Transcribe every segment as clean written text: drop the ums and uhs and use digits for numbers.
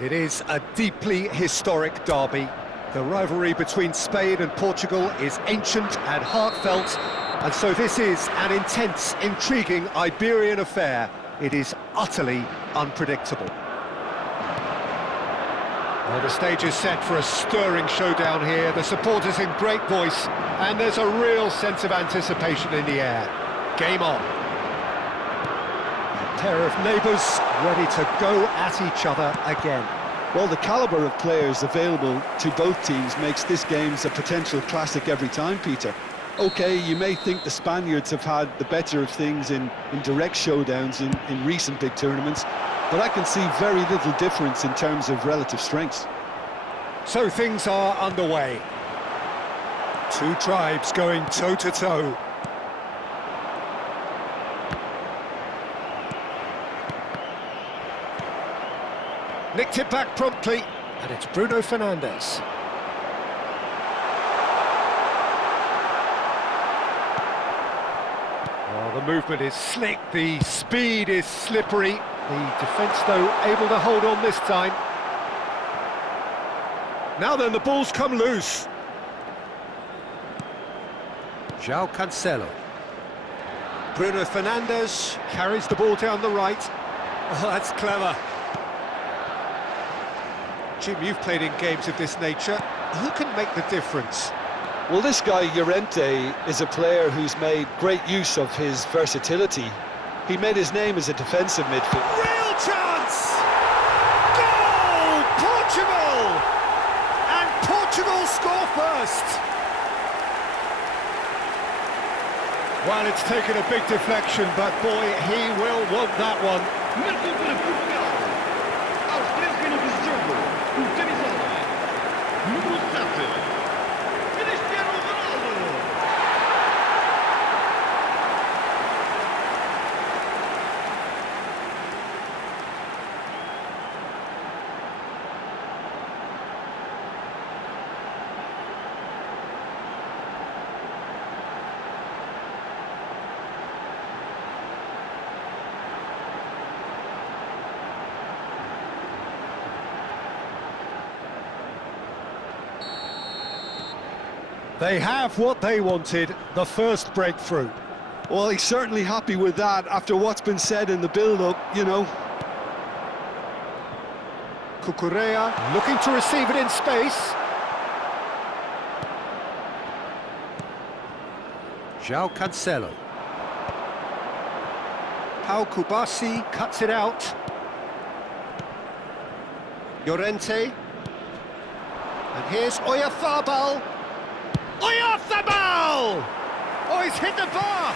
It is a deeply historic derby. The rivalry between Spain and Portugal is ancient and heartfelt, and so this is an intense, intriguing Iberian affair. It is utterly unpredictable. Well, the stage is set for a stirring showdown here. The supporters in great voice, and there's a real sense of anticipation in the air. Game on. A pair of neighbours ready to go at each other again. Well, the calibre of players available to both teams makes this game a potential classic every time, Peter. OK, you may think the Spaniards have had the better of things in direct showdowns in recent big tournaments, but I can see very little difference in terms of relative strengths. So things are underway. Two tribes going toe-to-toe. Nicked it back promptly, and it's Bruno Fernandes. Well, the movement is slick, the speed is slippery. The defence, though, able to hold on this time. Now then, the ball's come loose. João Cancelo. Bruno Fernandes carries the ball down the right. Oh, that's clever. Jim, you've played in games of this nature. Who can make the difference? Well, this guy, Llorente, is a player who's made great use of his versatility. He made his name as a defensive midfielder. Real chance! Goal! Portugal! And Portugal score first! Well, it's taken a big deflection, but boy, he will want that one. Marcou para Portugal. Aos 13 minutos de jogo, o camisola número 7, Cristiano Ronaldo. They have what they wanted, the first breakthrough. Well, he's certainly happy with that after what's been said in the build-up, you know. Cucurella looking to receive it in space. João Cancelo. Pau Kubasi cuts it out. Llorente. And here's Oyarzabal. Oyarzabal! Oh, he's hit the bar!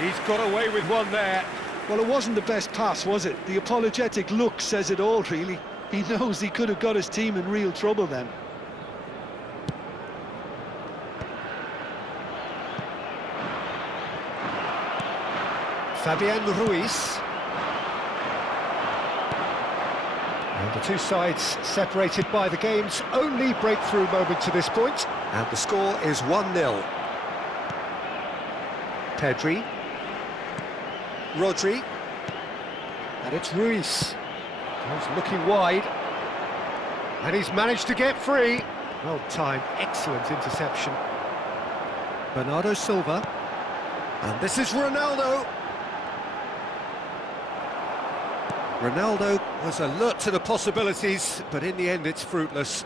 He's got away with one there. Well, it wasn't the best pass, was it? The apologetic look says it all, really. He knows he could have got his team in real trouble then. Fabian Ruiz. And the two sides separated by the game's only breakthrough moment to this point. And the score is 1-0. Pedri. Rodri. And it's Ruiz. He's looking wide. And he's managed to get free. Well timed, excellent interception. Bernardo Silva. And this is Ronaldo. Ronaldo was alert to the possibilities, but in the end it's fruitless.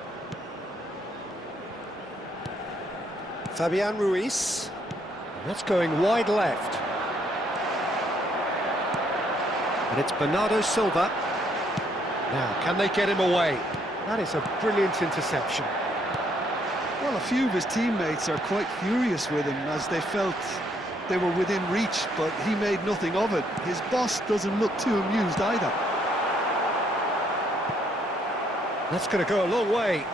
Fabian Ruiz. That's going wide left. And it's Bernardo Silva. Now, can they get him away? That is a brilliant interception. Well, a few of his teammates are quite furious with him as they felt they were within reach, but he made nothing of it. His boss doesn't look too amused either. That's going to go a long way.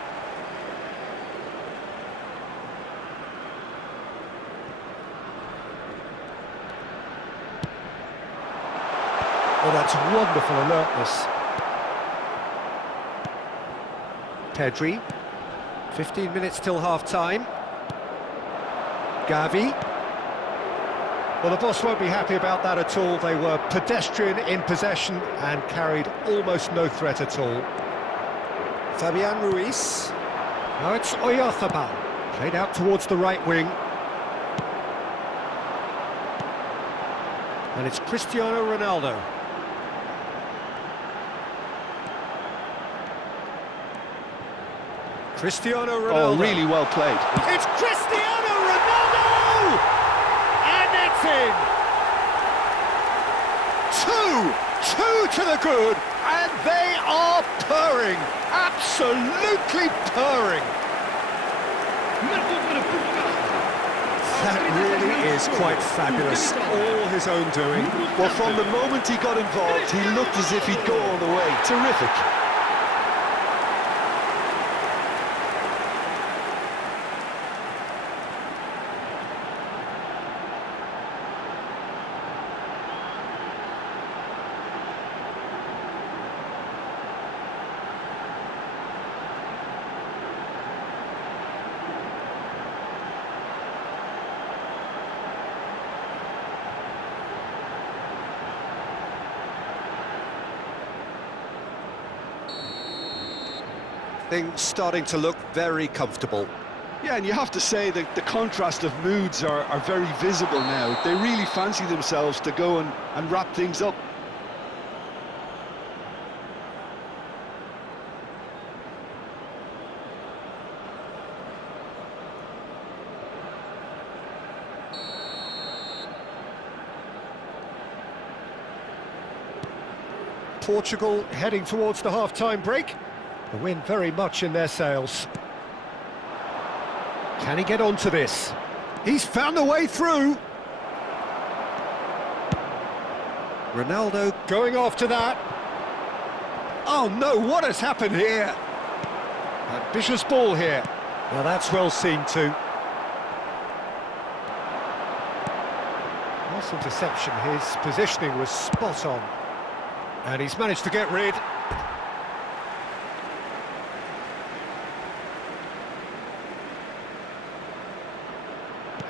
Oh, that's wonderful alertness. Pedri. 15 minutes till half-time. Gavi. Well, the boss won't be happy about that at all. They were pedestrian in possession and carried almost no threat at all. Fabian Ruiz. Now it's Oyarzabal, played out towards the right wing. And it's Cristiano Ronaldo. Cristiano Ronaldo. Oh, really well played. It's Cristiano Ronaldo! And it's in! Two to the good, and they are purring, absolutely purring. Marcou para Portugal. That really is quite fabulous, all his own doing. Well, from the moment he got involved, he looked as if he'd go all the way. Terrific. Things starting to look very comfortable. Yeah, and you have to say that the contrast of moods are very visible now. They really fancy themselves to go and wrap things up. Portugal heading towards the half-time break. The wind very much in their sails. Can he get onto this? He's found a way through. Ronaldo going after that. Oh no, what has happened here? Ambitious ball here. Well, that's well seen too. Nice interception, his positioning was spot on. And he's managed to get rid.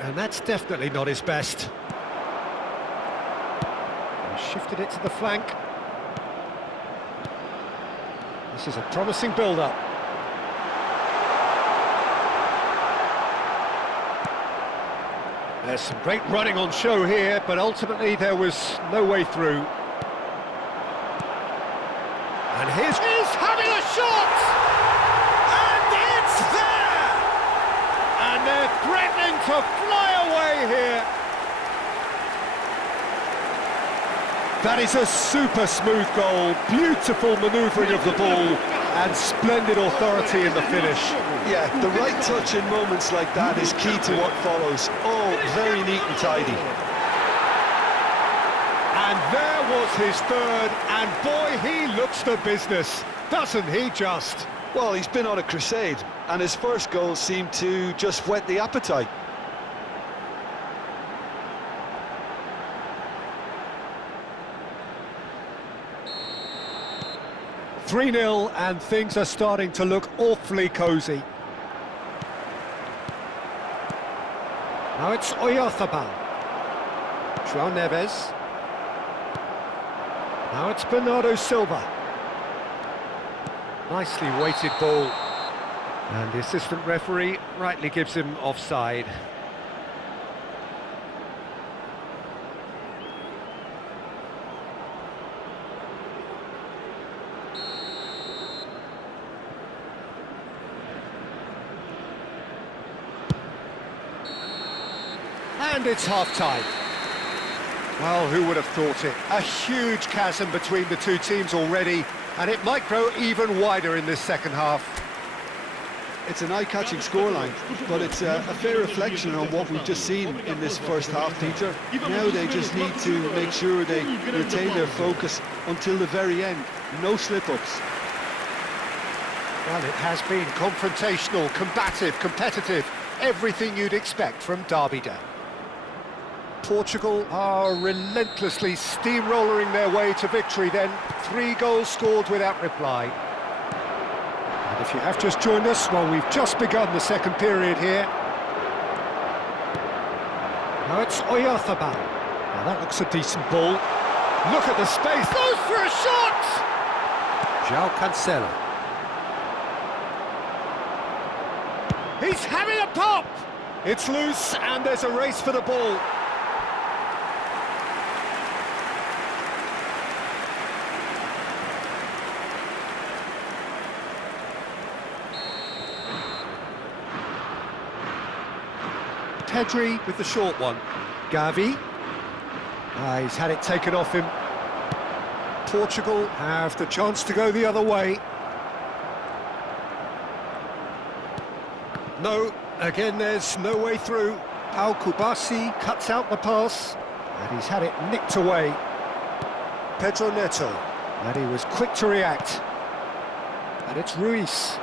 And that's definitely not his best. He shifted it to the flank. This is a promising build-up. There's some great running on show here, but ultimately there was no way through. And he's having a shot! And it's there! And they're threatening to fly away here. That is a super smooth goal, beautiful manoeuvring of the ball, and splendid authority in the finish. Yeah, the right touch in moments like that is key to what follows. Oh, very neat and tidy. And there was his third, and boy, he looks the business, doesn't he just? Well, he's been on a crusade, and his first goal seemed to just whet the appetite. "3-0, and things are starting to look awfully cosy. Now it's Oyarzabal. João Neves. Now it's Bernardo Silva. Nicely weighted ball. And the assistant referee rightly gives him offside. And it's half-time. Well, who would have thought it? A huge chasm between the two teams already, and it might grow even wider in this second half. It's an eye-catching scoreline, but it's a fair reflection on what we've just seen in this first half, Peter. Now they just need to make sure they retain their focus until the very end. No slip-ups. Well, it has been confrontational, combative, competitive, everything you'd expect from Derby Day. Portugal are relentlessly steamrolling their way to victory then. 3 goals scored without reply. And if you have just joined us, well, we've just begun the second period here. Now it's Oyarzabal. That looks a decent ball. Look at the space. Goes for a shot! João Cancelo. He's having a pop! It's loose and there's a race for the ball. Pedri with the short one. Gavi. He's had it taken off him. Portugal have the chance to go the other way. No, again there's no way through. Pau Kubasi cuts out the pass, and he's had it nicked away. Pedro Neto. And he was quick to react. And it's Ruiz.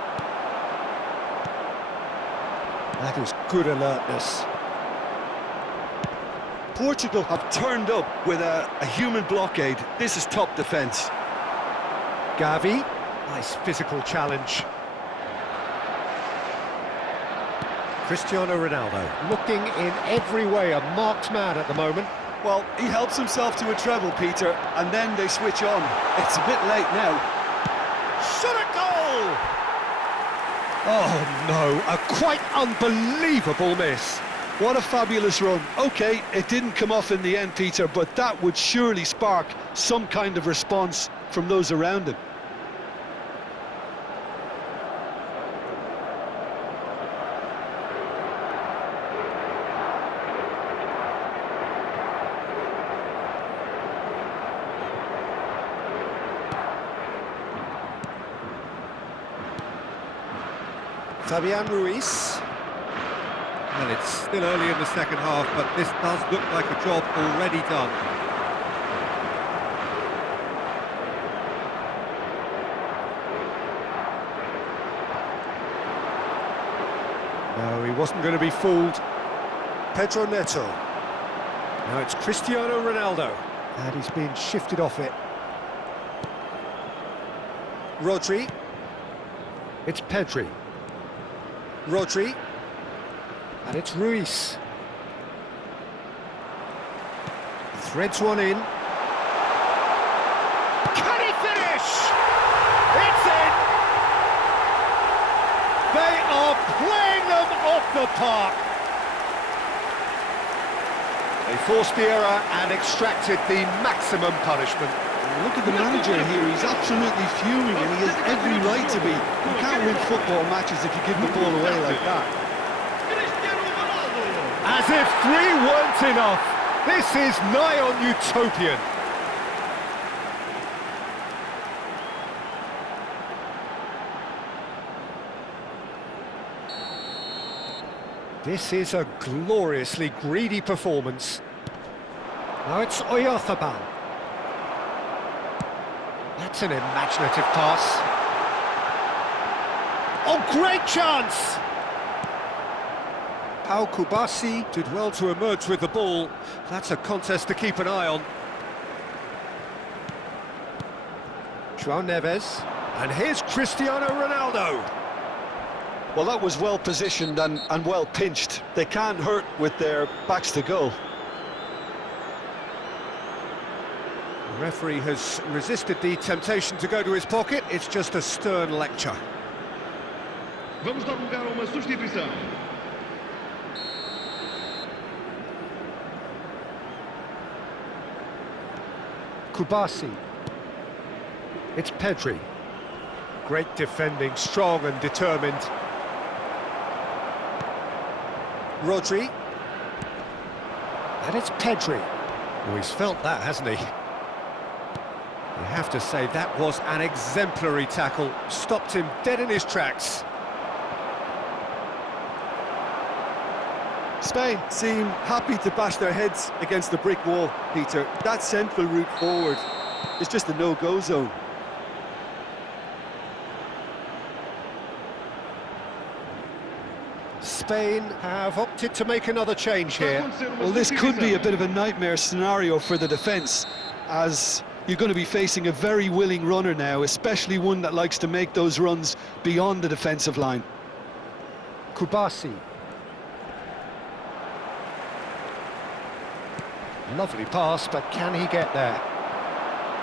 That is good alertness. Portugal have turned up with a human blockade. This is top defence. Gavi. Nice physical challenge. Cristiano Ronaldo, looking in every way a marked man at the moment. Well, he helps himself to a treble, Peter, and then they switch on. It's a bit late now. Shot at goal! Oh no, a quite unbelievable miss. What a fabulous run. OK, it didn't come off in the end, Peter, but that would surely spark some kind of response from those around him. Fabian Ruiz. Well, it's still early in the second half, but this does look like a job already done. No, he wasn't going to be fooled. Pedro Neto. Now it's Cristiano Ronaldo, and he's been shifted off it. Rodri. It's Pedri, Rodri. and it's Ruiz. Threads one in. Can he finish? It's in! They are playing them off the park. They forced the error and extracted the maximum punishment. Look at the manager here, he's absolutely fuming and he has every right to be. You can't win football matches if you give the ball away like that. Cristiano Ronaldo. As if three weren't enough. This is nigh on utopian. This is a gloriously greedy performance. Now it's Oyarzabal. That's an imaginative pass. Oh, great chance! Pau Kubasi did well to emerge with the ball. That's a contest to keep an eye on. João Neves. And here's Cristiano Ronaldo. Well, that was well positioned and well pinched. They can't hurt with their backs to goal. The referee has resisted the temptation to go to his pocket. It's just a stern lecture. Vamos dar lugar a uma substituição. Kubasi. It's Pedri. Great defending, strong and determined. Rodri. And it's Pedri. Oh, he's felt that, hasn't he? You have to say that was an exemplary tackle. Stopped him dead in his tracks. Spain seem happy to bash their heads against the brick wall, Peter. That central route forward is just a no-go zone. Spain have opted to make another change here. Well, this could be a bit of a nightmare scenario for the defence, as you're going to be facing a very willing runner now, especially one that likes to make those runs beyond the defensive line. Kubasi. Lovely pass, but can he get there?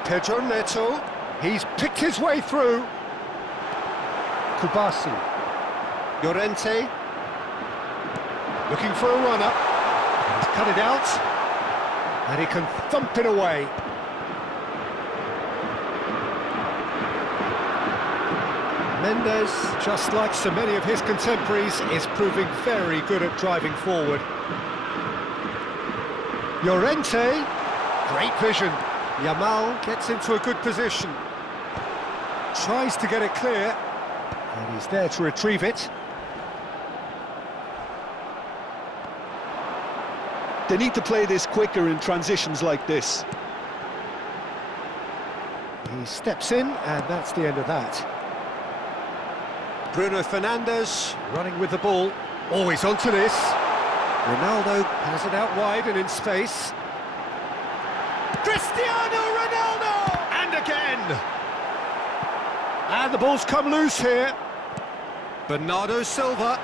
Pedro Neto. He's picked his way through. Kubasi. Llorente. Looking for a runner. He's cut it out. And he can thump it away. Mendes, just like so many of his contemporaries, is proving very good at driving forward. Llorente, great vision. Yamal gets into a good position. Tries to get it clear. And he's there to retrieve it. They need to play this quicker in transitions like this. He steps in, and that's the end of that. Bruno Fernandes. Running with the ball. Always onto this. Ronaldo has it out wide and in space. Cristiano Ronaldo! And again! And the ball's come loose here. Bernardo Silva.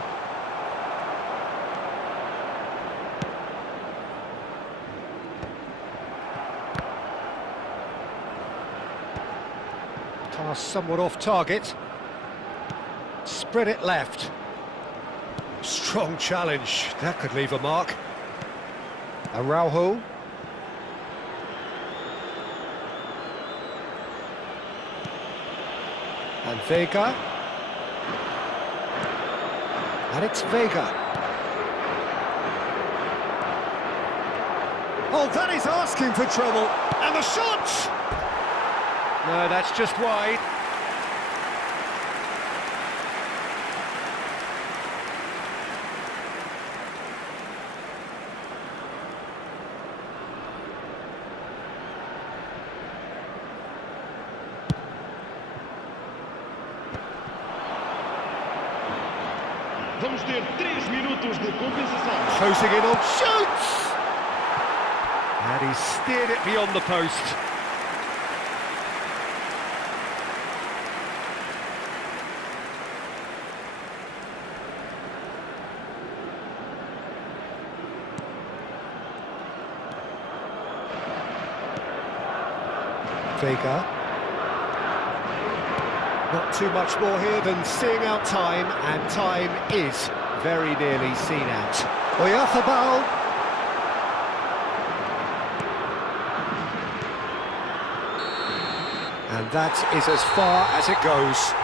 Pass somewhat off target. Spread it left. Strong challenge. That could leave a mark. Araujo. And Vega. And it's Vega. Oh, that is asking for trouble. And the shot! No, that's just wide. Vamos ter 3 minutos de compensação. Closing in on shoots! And he steered it beyond the post. Vega. Not too much more here than seeing out time, and time is very nearly seen out. Oyarzabal. And that is as far as it goes.